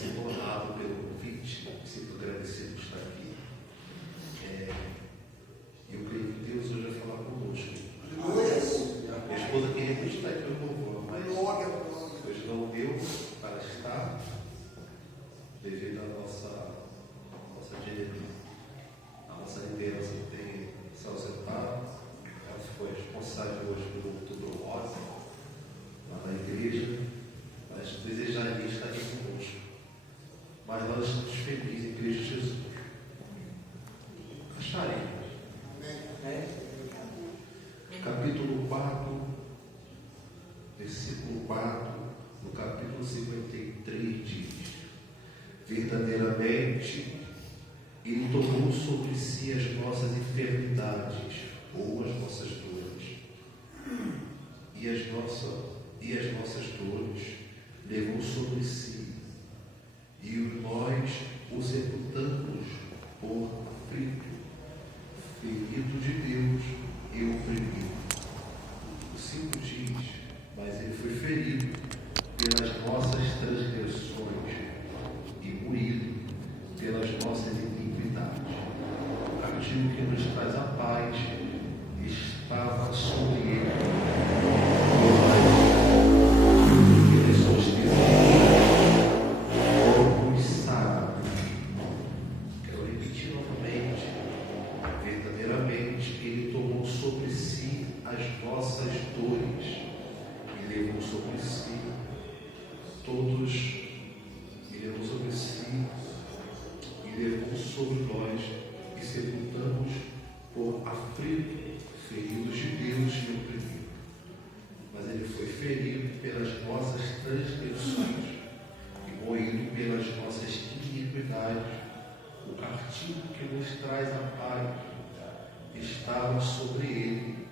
sinto honrado pelo convite, me sinto agradecido por estar aqui. Eu creio que Deus hoje vai falar conosco. Minha esposa queria muito estar aqui no louvor, mas hoje não deu para estar devido à nossa diretora. A nossa liderança tem se ausentado. Ela foi responsável hoje pelo Outubro Rosa, lá na igreja, mas desejaria estar aqui conosco. Mas nós estamos felizes em Cristo Jesus. Acharemos. Capítulo 4, versículo 4, no capítulo 53 diz: verdadeiramente Ele tomou sobre si as nossas enfermidades ou as nossas dores, e as nossas dores levou sobre si, e nós os reputamos por aflito, ferido de Deus e oprimido. O 5 diz: mas ele foi ferido pelas nossas transgressões e moído pelas nossas iniquidades. O castigo que nos traz a paz estava sobre ele. Quero repetir novamente: verdadeiramente Ele tomou sobre si as nossas dores e levou sobre si e levou sobre nós, e sepultamos por aflito, feridos de Deus e oprimido. Mas Ele foi ferido pelas nossas transgressões e moído pelas nossas iniquidades. O castigo que nos traz a paz estava sobre Ele,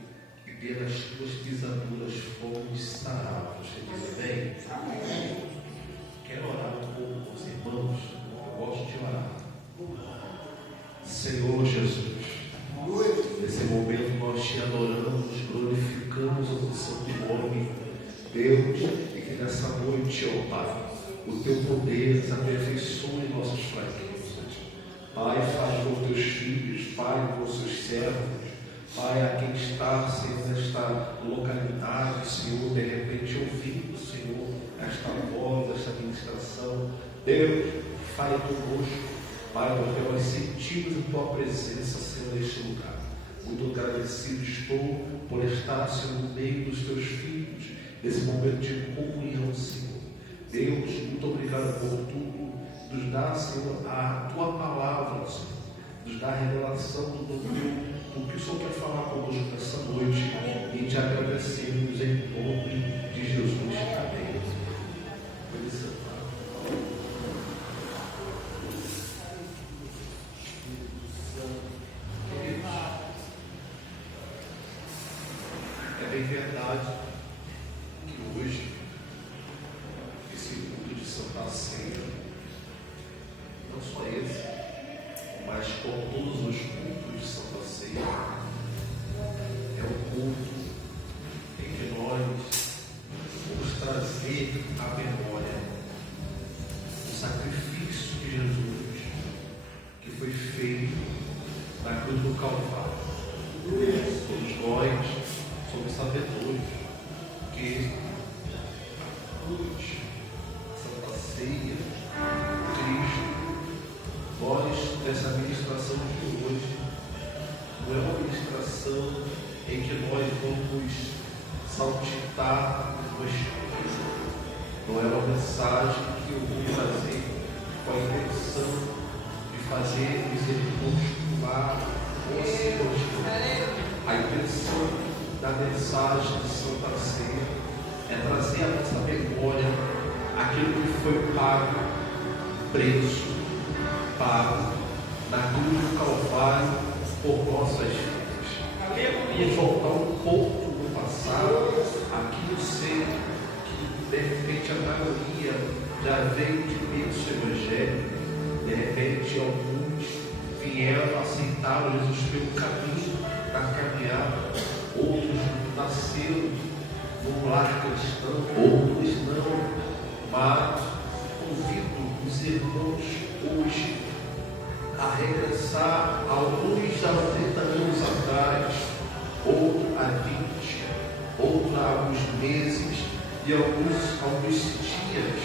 e pelas tuas pisaduras fomos sarados. Amém? Quero orar um pouco com os irmãos. Eu gosto de orar. Senhor Jesus, nesse momento nós te adoramos, glorificamos o teu santo nome, Deus, e que nessa noite, ó Pai, o teu poder se aperfeiçoe em nossas fraquezas. Pai, faz por teus filhos, Pai, por seus servos, Pai, a quem está, Senhor, nesta localidade, Senhor, de repente ouvindo, Senhor, esta voz, esta ministração. Deus, fale conosco, Pai, porque nós sentimos a tua presença, Senhor, neste lugar. Muito agradecido estou por estar, Senhor, no meio dos teus filhos, nesse momento de comunhão, Senhor. Deus, muito obrigado por tudo. Nos dá, Senhor, a tua palavra, Senhor. Nos dá a revelação do que o Senhor quer falar conosco nessa noite, e te agradecemos em nome de Jesus. Amém. É bem verdade que hoje esse culto de Santa Ceia, não só esse, mas com todos os cultos de Santa Ceia, é um culto em que nós vamos trazer à memória o sacrifício de Jesus que foi feito na cruz do Calvário. Todos nós somos sabedores que a cruz, a Santa Ceia, Cristo, nós, dessa ministração de hoje, não é uma ministração em que nós vamos saltitar no Espírito. Não é uma mensagem que eu vou trazer com a intenção de fazer os irmãos pular ou se prostituir. A intenção da mensagem de Santa Ceia é trazer à nossa memória aquilo que foi pago, preço, pago na cruz do Calvário por nossas vidas. Vamos voltar um pouco no passado, aqui eu sei que de repente a maioria já veio de berço evangélico, de repente alguns vieram aceitar Jesus pelo caminho da caminhada, outros nasceram no lar cristão, outros não, mas convido os irmãos hoje a regressar a alguns há 30 anos atrás, outro há 20, outro há alguns meses e alguns dias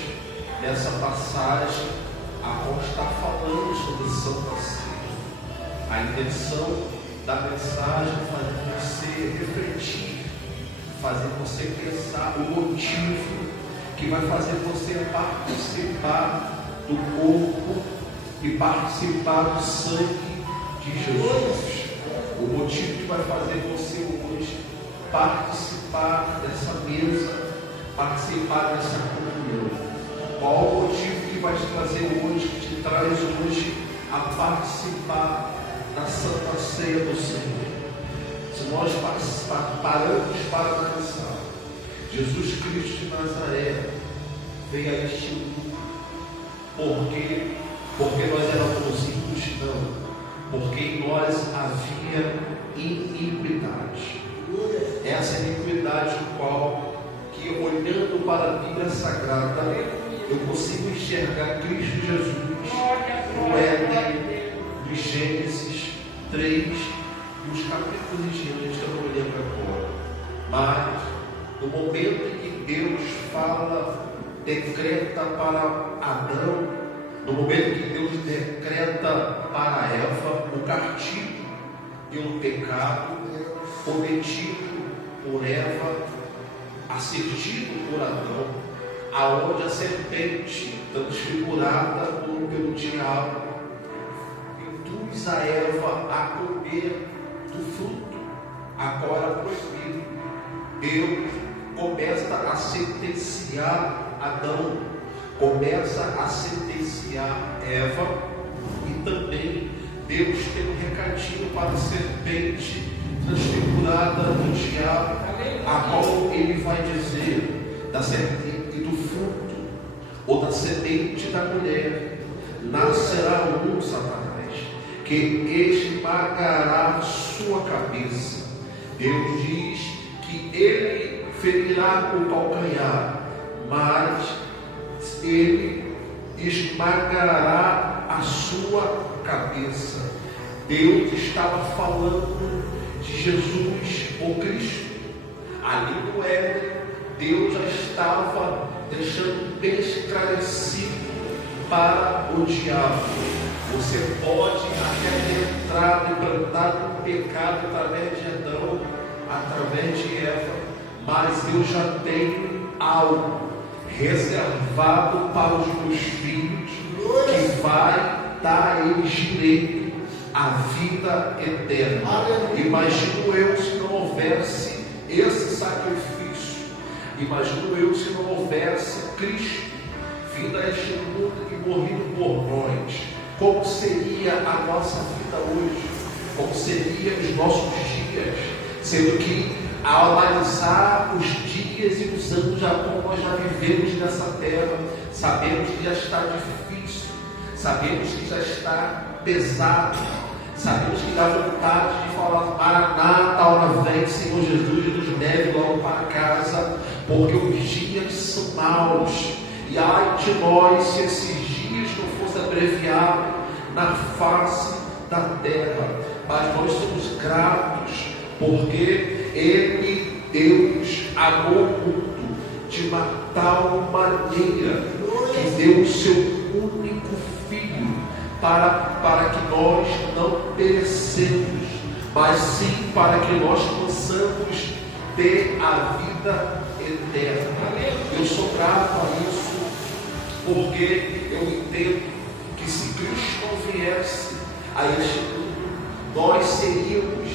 nessa passagem a qual está falando sobre Santa Ceia. A intenção da mensagem é fazer você refletir, fazer você pensar o motivo que vai fazer você participar do corpo e participar do sangue de Jesus. O motivo que vai fazer você hoje participar dessa mesa, participar dessa comunhão. Qual o motivo que vai te trazer hoje, que te traz hoje a participar da Santa Ceia do Senhor? Se nós paramos para analisar, Jesus Cristo de Nazaré veio a este mundo. Por quê? Porque nós éramos ímpios? Não. Porque em nós havia iniquidade. Essa iniquidade no qual, que olhando para a Bíblia Sagrada, eu consigo enxergar Cristo Jesus no Éden, de Gênesis 3 e os capítulos de Gênesis que eu não lembro agora. Mas no momento em que Deus fala, decreta para Adão, no momento em que Deus decreta para Eva o castigo e o pecado cometido por Eva, assistido por Adão, aonde a serpente transfigurada pelo diabo induz a Eva a comer do fruto agora proibido. Deus começa a sentenciar Adão, começa a sentenciar Eva, e também Deus tem um recadinho para a serpente transfigurada do diabo, a qual ele vai dizer: da serpente do fruto, ou da semente da mulher, nascerá um Satanás, que esmagará sua cabeça. Deus diz que ele ferirá o calcanhar, mas ele esmagará a sua cabeça. Deus estava falando de Jesus, o Cristo. Ali no Éden, Deus já estava deixando bem esclarecido para o diabo: você pode até ter entrado e plantado um pecado através de Adão, através de Eva, mas eu já tenho algo reservado para os meus filhos, que vai dar a eles direito à vida eterna. Imagino eu se não houvesse esse sacrifício, imagino eu se não houvesse Cristo vindo a este mundo e morrido por nós. Como seria a nossa vida hoje? Como seriam os nossos dias? Sendo que, ao analisar os dias e os anos já como nós já vivemos nessa terra, sabemos que já está difícil, sabemos que já está pesado, sabemos que dá vontade de falar: Maranata, a hora vem, Senhor Jesus, e nos leve logo para casa, porque os dias são maus. E ai de nós se esses dias não fossem abreviados na face da terra. Mas nós somos gratos, porque Ele, Deus, amou o mundo de uma tal maneira que deu o seu único Filho para que nós não perecemos, mas sim para que nós possamos ter a vida eterna. Eu sou grato a isso, porque eu entendo que se Cristo não viesse a este mundo, nós seríamos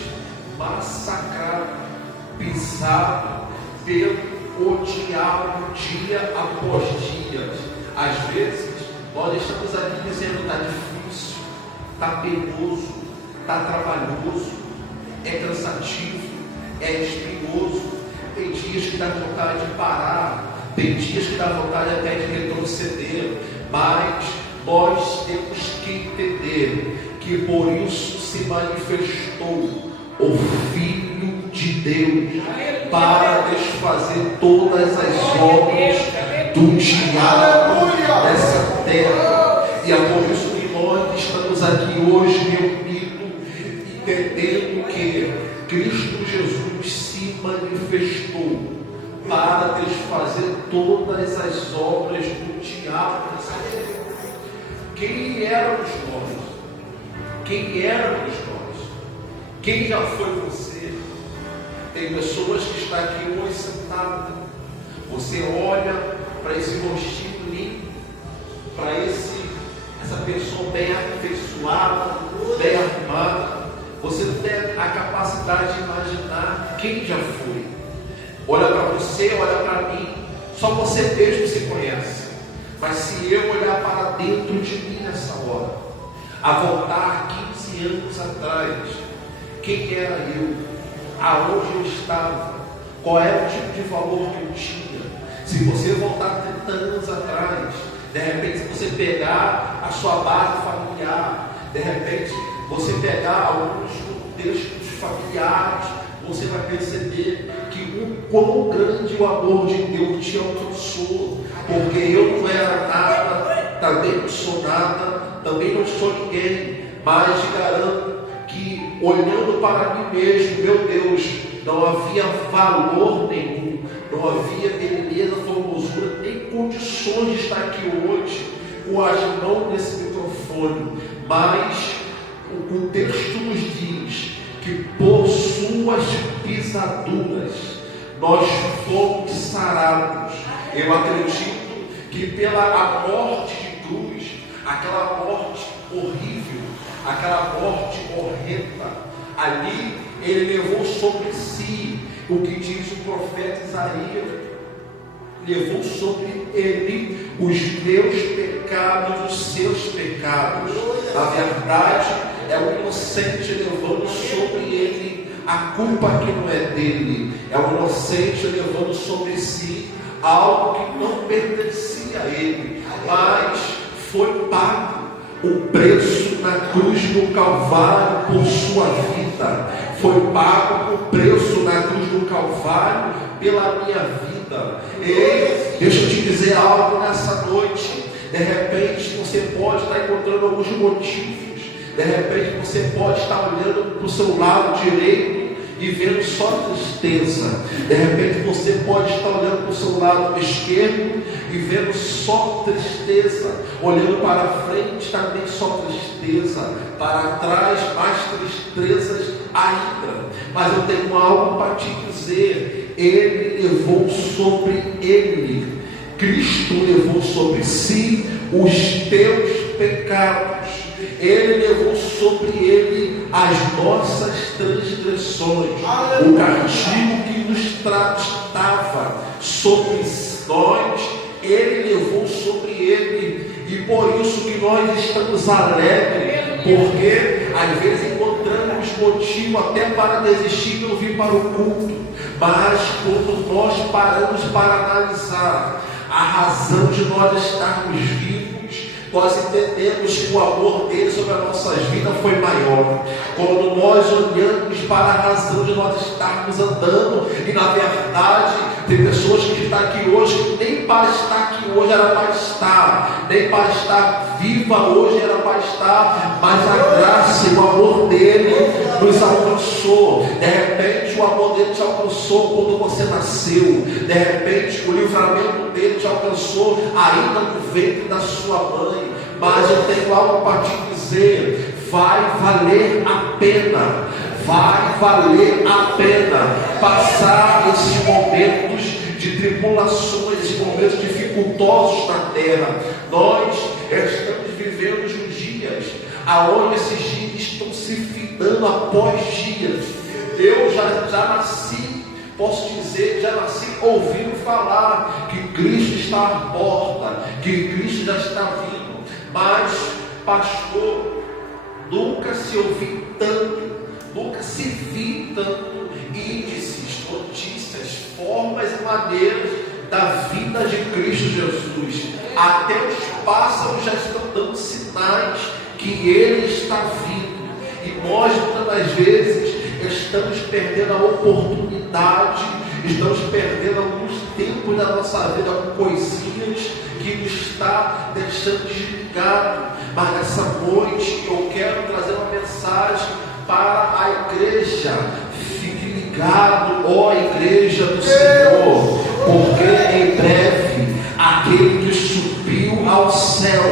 massacrados, pisados pelo diabo dia após dia. Às vezes nós estamos aqui dizendo: está difícil, está penoso, está trabalhoso, é cansativo, é espinhoso. Tem dias que dá vontade de parar, tem dias que dá vontade até de retroceder, mas nós temos que entender que por isso se manifestou o Filho de Deus, para desfazer todas as obras do diabo nessa terra. para desfazer todas as obras do diabo nessa terra. Quem éramos nós? Quem éramos nós? Quem já foi você? Tem pessoas que estão aqui hoje sentadas. Você olha para esse rostinho lindo, para essa pessoa bem afeiçoada, bem arrumada. Você não tem a capacidade de imaginar quem já foi. Olha para você, olha para mim. Só você mesmo se conhece. Mas se eu olhar para dentro de mim nessa hora, a voltar 15 anos atrás, quem era eu? Aonde eu estava? Qual era o tipo de valor que eu tinha? Se você voltar 30 anos atrás, de repente, se você pegar a sua base familiar, de repente, você pegar alguns contextos familiares, você vai perceber que o quão grande o amor de Deus te alcançou. Porque eu não era nada, também não sou nada, também não sou ninguém, mas te garanto que, olhando para mim mesmo, meu Deus, não havia valor nenhum, não havia beleza, formosura, nem condições de estar aqui hoje, com as mãos nesse microfone. Mas o texto nos diz que por suas pisaduras nós fomos sarados. Eu acredito que pela morte de cruz, aquela morte horrível, aquela morte horrenda, ali ele levou sobre si o que diz o profeta Isaías: levou sobre ele os meus pecados, os seus pecados. Na verdade, é o inocente levando sobre ele a culpa que não é dele. É o inocente levando sobre si algo que não pertencia a ele, mas foi pago o preço na cruz do Calvário por sua vida. Foi pago o preço na cruz do Calvário pela minha vida. Ei, deixa eu te dizer algo nessa noite. De repente você pode estar encontrando alguns motivos. De repente você pode estar olhando para o seu lado direito e vendo só tristeza. De repente você pode estar olhando para o seu lado esquerdo e vendo só tristeza. Olhando para frente também só tristeza. Para trás mais tristezas ainda. Mas eu tenho algo para te dizer. Ele levou sobre ele, Cristo levou sobre si os teus pecados. Ele levou sobre ele as nossas transgressões. O castigo que nos estava sobre nós, ele levou sobre ele. E por isso que nós estamos alegres, porque às vezes encontramos motivo até para desistir de não vir para o culto. Mas quando nós paramos para analisar a razão de nós estarmos vivos, nós entendemos que o amor dele sobre as nossas vidas foi maior. Quando nós olhamos para a razão de nós estarmos andando, e na verdade tem pessoas que estão aqui hoje que nem para estar aqui hoje era para estar, nem para estar viva hoje era para estar, mas a graça e o amor dele nos alcançou. De repente o amor dele te alcançou quando você nasceu. De repente o livramento dele te alcançou ainda no ventre da sua mãe. Mas eu tenho algo para te dizer: vai valer a pena, vai valer a pena passar esses momentos de tribulações, esses momentos dificultosos na terra. Nós estamos vivendo nos dias aonde esses dias estão se findando após dias. Eu já nasci, posso dizer, já nasci ouvindo falar que Cristo está à porta, que Cristo já está vindo. Mas, pastor, nunca se ouviu tanto, nunca se viu tanto índices, notícias, formas e maneiras da vida de Cristo Jesus. Até os pássaros já estão dando sinais que Ele está vindo. E nós, muitas vezes, estamos perdendo a oportunidade, estamos perdendo alguns tempos da nossa vida com coisinhas que nos está deixando desligado. Mas nessa noite eu quero trazer uma mensagem para a igreja. Fique ligado, ó igreja do Senhor. porque em breve aquele que subiu ao céu,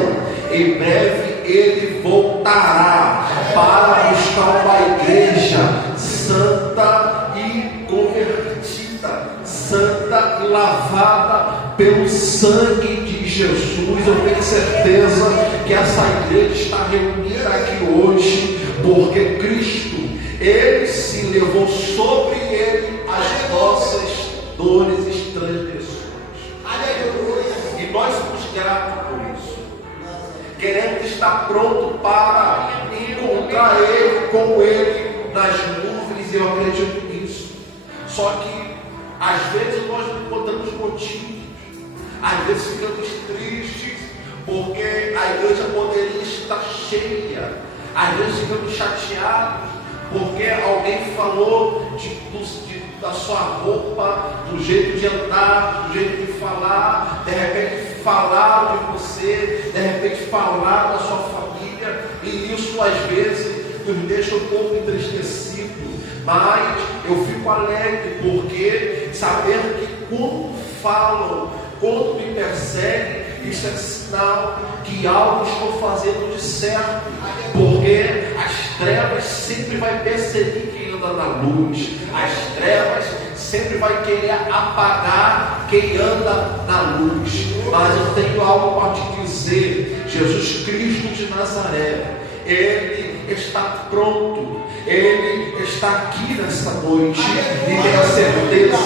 em breve ele voltará para buscar uma igreja santa e convertida, santa e lavada pelo sangue de Jesus. Eu tenho certeza que essa igreja está reunida aqui hoje porque Cristo, Ele se levou sobre Ele as nossas dores e transgressões. E nós somos gratos por isso. Queremos estar pronto para encontrar Ele, com Ele nas nuvens. Eu acredito nisso. Só que às vezes nós não encontramos motivos. Às vezes ficamos tristes porque a igreja poderia estar cheia. Às vezes ficamos chateados porque alguém falou da sua roupa, do jeito de andar, do jeito de falar. De repente falaram de você, de repente falaram da sua família, e isso às vezes nos deixa um pouco entristecido. Mas eu fico alegre porque saber que quando falam, quando me perseguem, isso é sinal que algo estou fazendo de certo, porque as trevas sempre vai perseguir quem anda na luz, as trevas sempre vai querer apagar quem anda na luz. Mas eu tenho algo para te dizer: Jesus Cristo de Nazaré, Ele está pronto, Ele está aqui nesta noite, e tenha certeza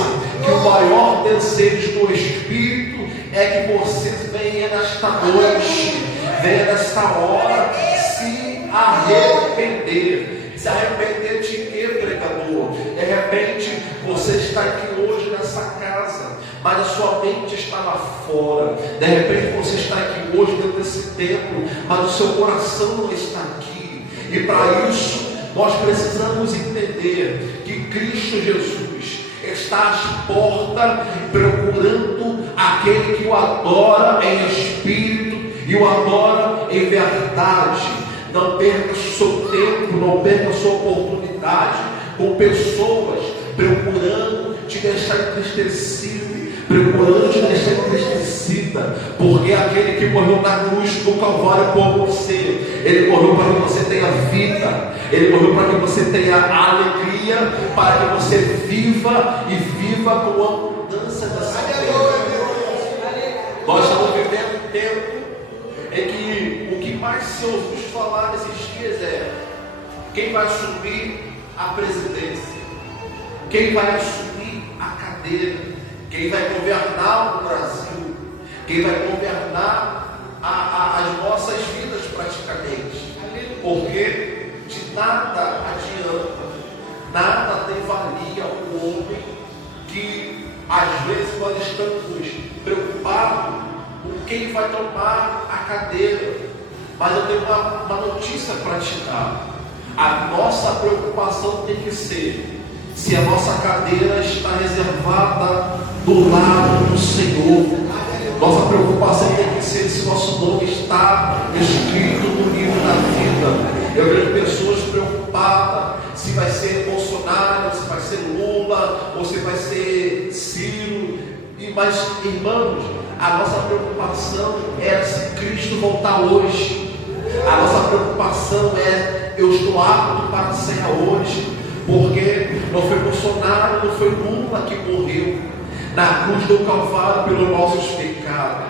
que o maior desejo do Espírito é que vocês venham nesta noite, venham nesta hora se arrepender. Se arrepender de quê, pregador? De repente você está aqui hoje nessa casa, mas a sua mente está lá fora. De repente você está aqui hoje dentro desse templo, mas o seu coração não está aqui. E para isso nós precisamos entender que Cristo Jesus está às portas, procurando aquele que o adora em espírito e o adora em verdade. Não perca o seu tempo, não perca a sua oportunidade com pessoas procurando te deixar entristecido, procurando te deixar entristecida, porque aquele que morreu na cruz do Calvário por você, Ele morreu para que você tenha vida, Ele morreu para que você tenha alegria, para que você viva e viva com a abundância dessa vida. Nós estamos vivendo um tempo em que o que mais se ouve falar nesses dias é quem vai assumir a presidência, quem vai assumir a cadeira, quem vai governar o Brasil, quem vai governar as nossas vidas praticamente, porque de nada adianta, nada tem valia o homem que às vezes nós estamos preocupados com quem vai tomar a cadeira. Mas eu tenho uma notícia para te dar. A nossa preocupação tem que ser se a nossa cadeira está reservada do lado do Senhor. Nossa preocupação tem que ser se nosso nome está escrito no livro da vida. Eu vejo pessoas preocupadas se vai ser Bolsonaro, se vai ser Lula, ou se vai ser Ciro. Mas, irmãos, a nossa preocupação é se Cristo voltar hoje. A nossa preocupação é: eu estou apto para a ceia hoje, porque não foi Bolsonaro, não foi Lula que morreu na cruz do Calvário pelos nossos pecados.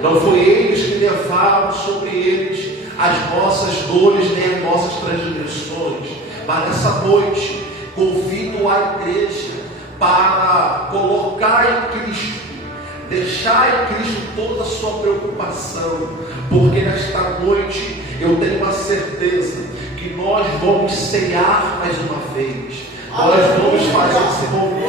Não foi eles que levaram sobre eles as nossas dores nem as nossas transgressões. Mas nessa noite convido a igreja para colocar em Cristo, deixar em Cristo toda a sua preocupação, porque nesta noite eu tenho uma certeza que nós vamos ceiar mais uma vez. Nós vamos fazer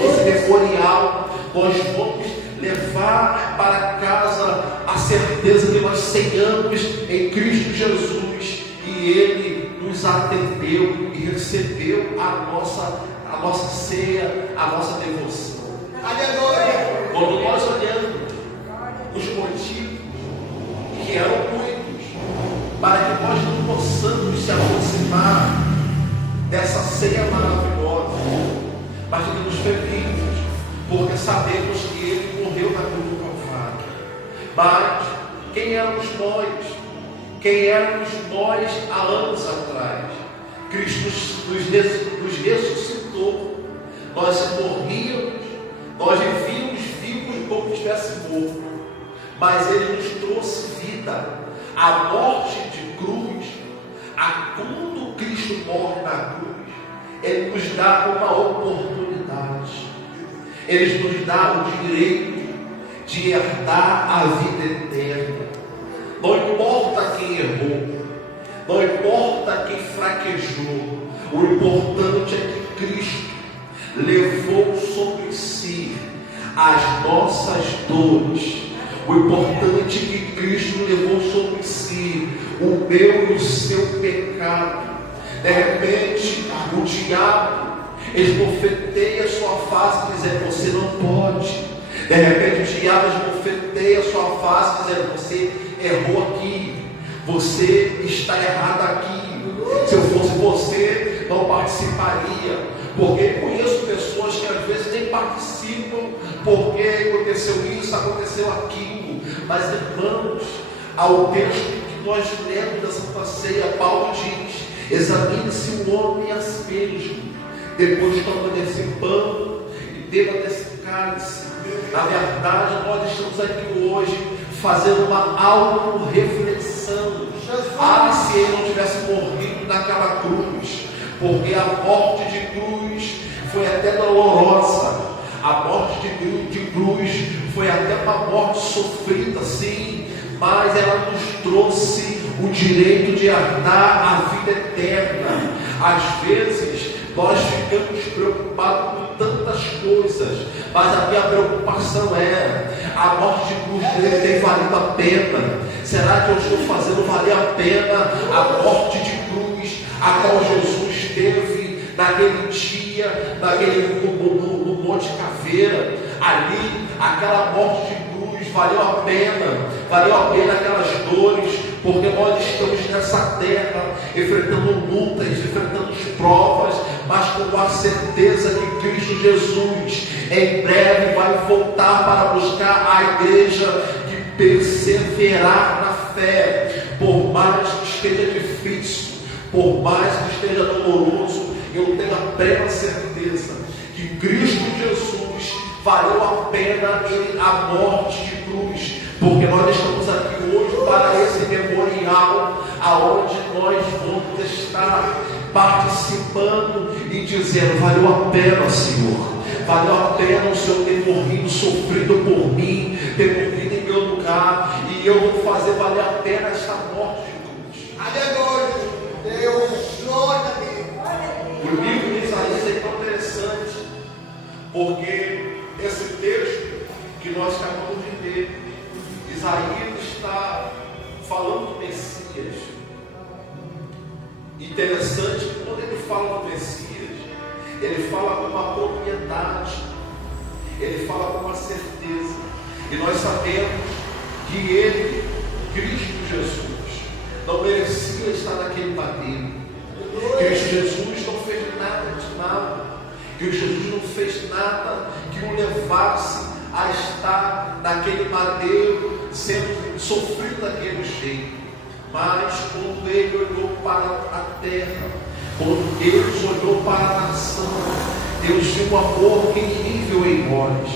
esse memorial, nós vamos levar para casa a certeza que nós ceiamos em Cristo Jesus, e Ele nos atendeu e recebeu a nossa ceia, a nossa devoção. Aleluia! Quando nós olhamos os motivos, que eram muitos, para que nós não possamos se aproximar dessa ceia maravilhosa, mas ficamos felizes, porque sabemos que Ele morreu Mas quem éramos nós? Quem éramos nós há anos atrás? Cristo nos ressuscitou. Nós morríamos, nós vivíamos vivos como se estivesse morto, mas Ele nos trouxe vida. A morte de cruz, quando Cristo morre na cruz, Ele nos dá uma oportunidade. Ele nos dá o direito de herdar a vida eterna. Não importa quem errou, não importa quem fraquejou, o importante é que Cristo levou sobre si as nossas dores. O importante é que Cristo levou sobre si o meu e o seu pecado. De repente, o diabo esbofeteia a sua face dizendo: você não pode. De repente o diabo esbofeteia a sua face dizendo: você errou aqui, você está errado aqui. Se eu fosse você, não participaria. Porque conheço pessoas que às vezes nem participam porque aconteceu isso, aconteceu aquilo. Mas irmãos, ao texto que nós lemos da Santa Ceia, Paulo diz: examine-se o homem a si mesmo, depois toma desse pão e beba desse cálice. Na verdade, nós estamos aqui hoje fazendo uma auto-reflexão. Se ele não tivesse morrido naquela cruz, porque a morte de cruz foi até dolorosa, a morte de cruz foi até uma morte sofrida, sim, mas ela nos trouxe o direito de herdar a vida eterna. Às vezes nós ficamos preocupados com tantas coisas, mas a minha preocupação é: a morte de cruz dele tem valido a pena? Será que eu estou fazendo valer a pena a morte de cruz a qual Jesus teve naquele dia, no Monte Caveira? Ali, aquela morte de cruz valeu a pena aquelas dores, porque nós estamos nessa terra enfrentando lutas, enfrentando provas, mas com a certeza que Cristo Jesus em breve vai voltar para buscar a igreja que perseverar na fé. Por mais que esteja difícil, por mais que esteja doloroso, eu tenho a plena certeza que Cristo Jesus valeu a pena a morte de cruz, porque nós estamos aqui hoje para esse memorial, aonde nós vamos estar participando e dizendo: valeu a pena, Senhor, valeu a pena o Senhor ter morrido, sofrido por mim, ter morrido em meu lugar, e eu vou fazer valer a pena esta morte de cruz. Aleluia, Deus, glória a Deus. O livro de Isaías é tão interessante, porque esse texto que nós acabamos de ler, Isaías está falando do Messias. Interessante que quando ele fala do Messias, ele fala com uma propriedade, ele fala com uma certeza, e nós sabemos que ele, Cristo Jesus, não merecia estar naquele madeiro. Cristo Jesus não fez nada de mal. Cristo Jesus não fez nada que o levasse a estar naquele madeiro, sendo sofrido daquele jeito. Mas quando ele olhou para a terra, quando Deus olhou para a nação, Deus viu um amor incrível em nós.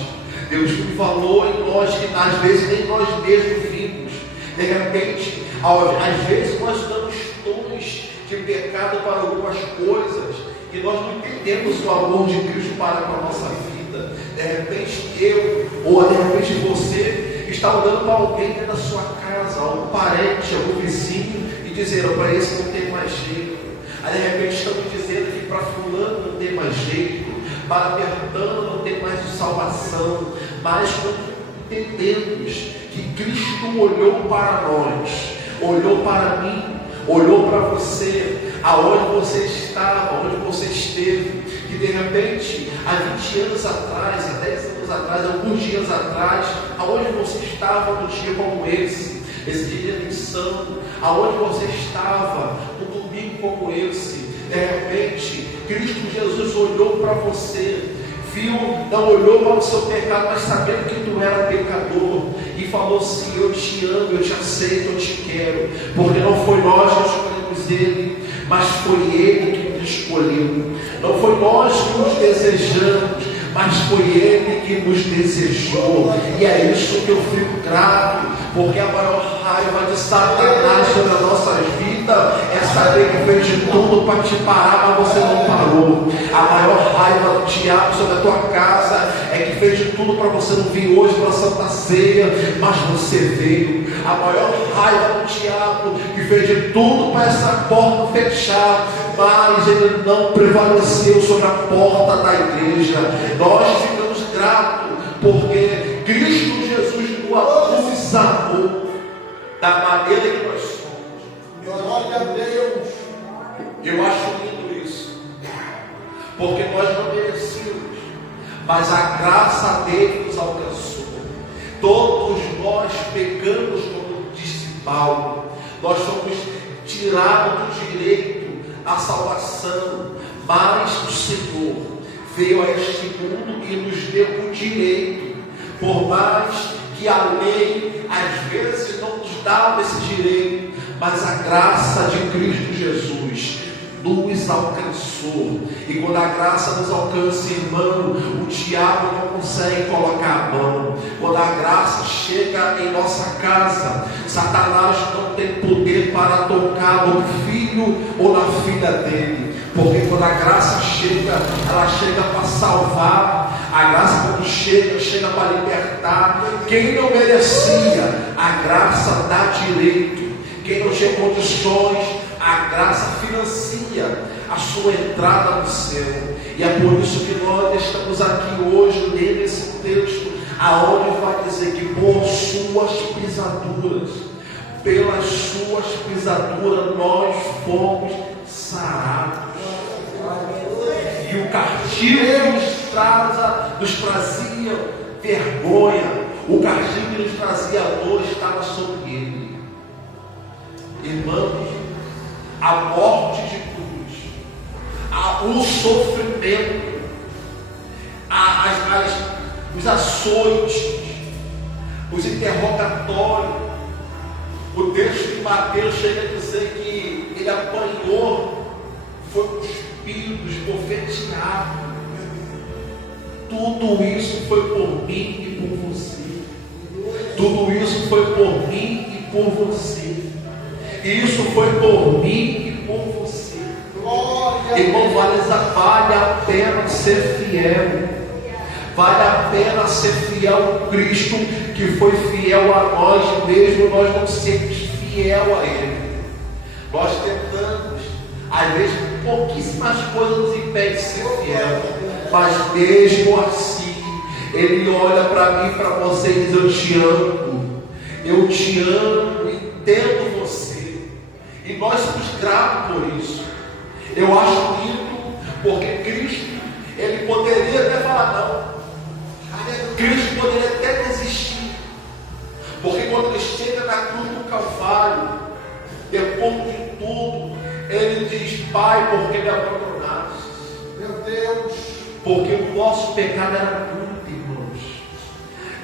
Deus viu um valor em nós que às vezes nem nós mesmos vimos. De repente, às vezes nós damos tons de pecado para algumas coisas que nós não entendemos o amor de Cristo para com a nossa vida. De repente eu, ou de repente você, está olhando para alguém dentro da sua casa, algum parente, algum vizinho, e dizendo: para esse não tem mais jeito. Aí de repente estamos dizendo que para fulano não tem mais jeito, para Bertano não tem mais salvação. Mas quando entendemos que Cristo olhou para nós, olhou para mim, olhou para você, aonde você estava, onde você esteve, que de repente, há 20 anos atrás, há 10 anos atrás, alguns dias atrás, aonde você estava num dia como esse dia de missão, aonde você estava num domingo como esse, de repente, Cristo Jesus olhou para você, viu, não olhou para o seu pecado, mas sabendo que tu era pecador, e falou assim: eu te amo, eu te aceito, eu te quero, porque não foi nós que escolhemos ele, mas foi ele que nos escolheu. Não foi nós que nos desejamos, mas foi ele que nos desejou. E é isso que eu fico grato, porque a maior raiva de Satanás sobre as nossas vidas é saber que fez de tudo para te parar, mas você não parou. A maior raiva do diabo sobre a tua casa é que fez de tudo para você não vir hoje para a Santa Ceia, mas você veio. A maior raiva do diabo que fez de tudo para essa porta fechar, mas ele não prevaleceu sobre a porta da igreja. Nós ficamos gratos porque Cristo Jesus nos amou da maneira que nós somos. Glória a Deus. Eu acho lindo isso, porque nós não merecíamos, mas a graça dele nos alcançou. Todos nós pecamos, como disse Paulo, nós fomos tirados do direito à salvação, mas o Senhor veio a este mundo e nos deu o direito, por mais que a lei às vezes não nos dava esse direito, mas a graça de Cristo Jesus nos alcançou. E quando a graça nos alcança, irmão, o diabo não consegue colocar a mão. Quando a graça chega em nossa casa, Satanás não tem poder para tocar no filho ou na filha dele, porque quando a graça chega, ela chega para salvar. A graça, quando chega para libertar quem não merecia. A graça dá direito. Quem não tinha condições, a graça financia a sua entrada no céu. E é por isso que nós estamos aqui hoje lendo esse texto, aonde vai dizer que por suas pisaduras, pelas suas pisaduras nós fomos sarados. E o castigo nos trazia vergonha, o castigo que nos trazia dor estava sobre ele. Irmãos, a morte de cruz, o sofrimento, os açoites, os interrogatórios. O texto de Mateus chega a dizer que ele apanhou, foi cuspido, esbofeteado. Tudo isso foi por mim e por você. Tudo isso foi por mim e por você. Isso foi por mim e por você. Irmão, vale a pena ser fiel. Vale a pena ser fiel ao Cristo, que foi fiel a nós, mesmo nós não sermos fiel a Ele. Nós tentamos, às vezes, pouquíssimas coisas nos impedem de ser fiel, mas mesmo assim, Ele olha para mim, para você e diz: eu te amo, entendo você. E nós somos gratos por isso. Eu acho lindo, porque Cristo, Ele poderia até falar não. Cristo poderia até desistir, porque quando Ele chega na cruz do Calvário, depois de tudo, Ele diz: Pai, por que me abandonaste? Meu Deus, porque o nosso pecado era muito, irmãos.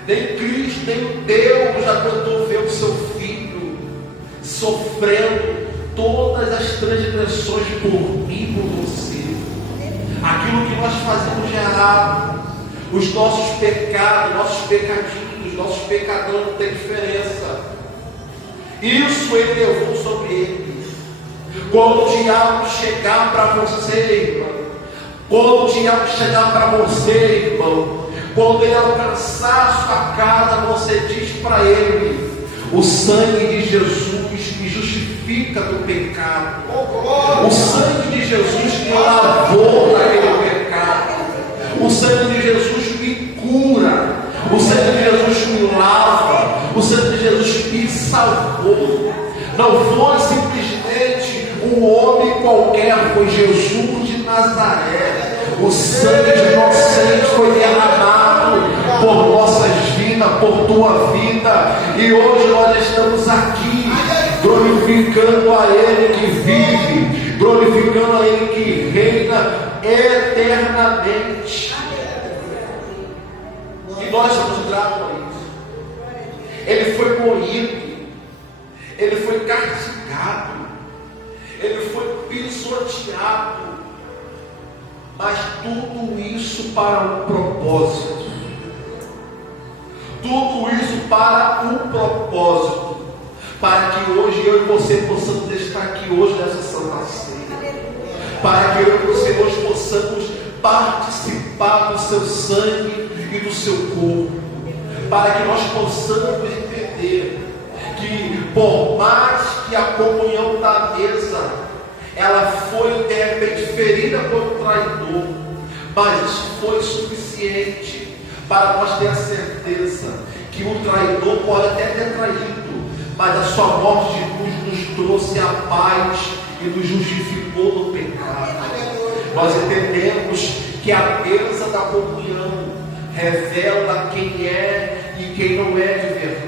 Nem Cristo, nem Deus aguentou ver o seu Filho sofrendo todas as transgressões por mim e por você. Aquilo que nós fazemos de errado, os nossos pecados, nossos pecadinhos, nossos pecadores, não tem diferença. Isso Ele levou sobre Ele. Quando o diabo chegar para você, irmão, quando o diabo chegar para você, irmão, quando ele alcançar a sua casa, você diz para ele: o sangue de Jesus me justifica do pecado. O sangue de Jesus me lavou daquele pecado. O sangue de Jesus me cura. O sangue de Jesus me lava. O sangue de Jesus me salvou. Não foi simplesmente um homem qualquer, foi Jesus de Nazaré. O sangue de inocente foi derramado por nossas vidas, por tua vida. E hoje nós estamos aqui glorificando a Ele que vive, glorificando a Ele que reina eternamente. nós somos gratos a isso. Ele foi moído, ele foi castigado, ele foi pisoteado, mas tudo isso para um propósito. Tudo isso para um propósito, para que hoje eu e você possamos estar aqui hoje nessa Santa Ceia, para que eu e você hoje possamos participar do seu sangue e do seu corpo, para que nós possamos entender que por mais que a comunhão da mesa ela foi de repente ferida por um traidor, mas isso foi suficiente para nós ter a certeza que o traidor pode até ter traído, mas a sua morte de cruz nos trouxe a paz e nos justificou do pecado. Nós entendemos que a mesa da comunhão revela quem é e quem não é de verdade.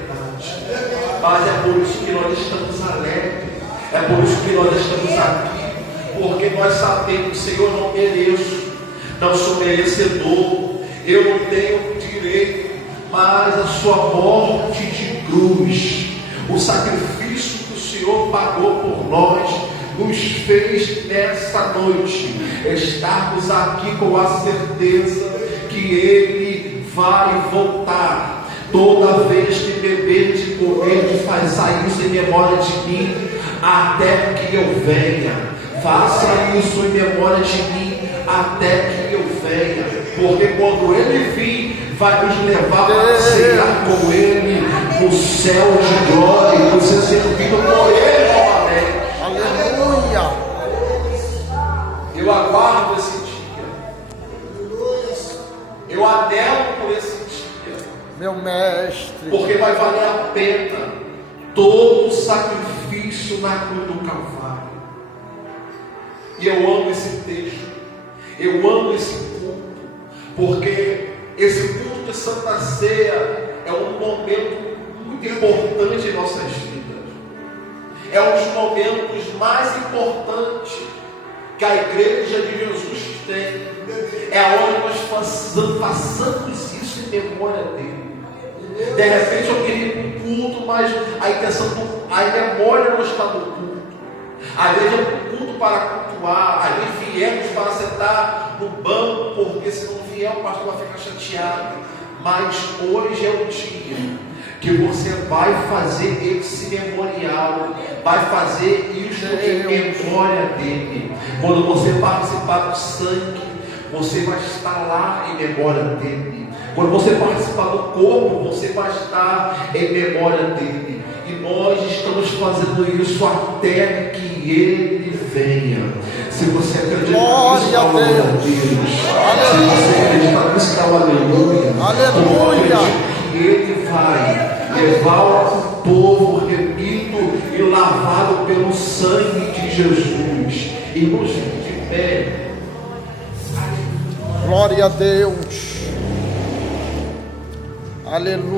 Mas é por isso que nós estamos alegres, é por isso que nós estamos aqui, porque nós sabemos, Senhor, não mereço, não sou merecedor, eu não tenho direito, mas a sua morte de cruz, o sacrifício que o Senhor pagou por nós, nos fez nessa noite estarmos aqui com a certeza que Ele vai voltar. Toda vez que beberdes e comerdes, façai isso em memória de mim, até que eu venha. Faça isso em memória de mim, até que eu venha, porque quando Ele vir, vai nos levar para cear com Ele no céu de glória, e você servido por Ele novamente. Aleluia. Eu aguardo esse dia, eu anelo por esse dia, Meu mestre. porque vai valer a pena todo o sacrifício na cruz do Calvário. E eu amo esse texto, eu amo esse culto, porque esse culto de Santa Ceia é um momento muito importante em nossas vidas. É um dos momentos mais importantes que a igreja de Jesus tem. É onde nós façamos isso em memória dele. De repente eu queria ir para o culto, mas a memória não está no culto. Às vezes é para o culto para cultuar, às vezes viemos para sentar no banco, porque se não vier o pastor vai ficar chateado. Mas hoje é o dia que você vai fazer esse memorial, vai fazer isso em memória dele. Quando você participar do sangue, você vai estar lá em memória dele. Quando você participar do corpo, você vai estar em memória dele. E nós estamos fazendo isso até que ele venha. Se você acreditar nisso, dá uma glória a Deus. Se você acreditar nisso, dá uma aleluia. Aleluia. Que ele vai levar o povo remido e lavado pelo sangue de Jesus. Irmãos, de pé. Glória a Deus. Aleluia.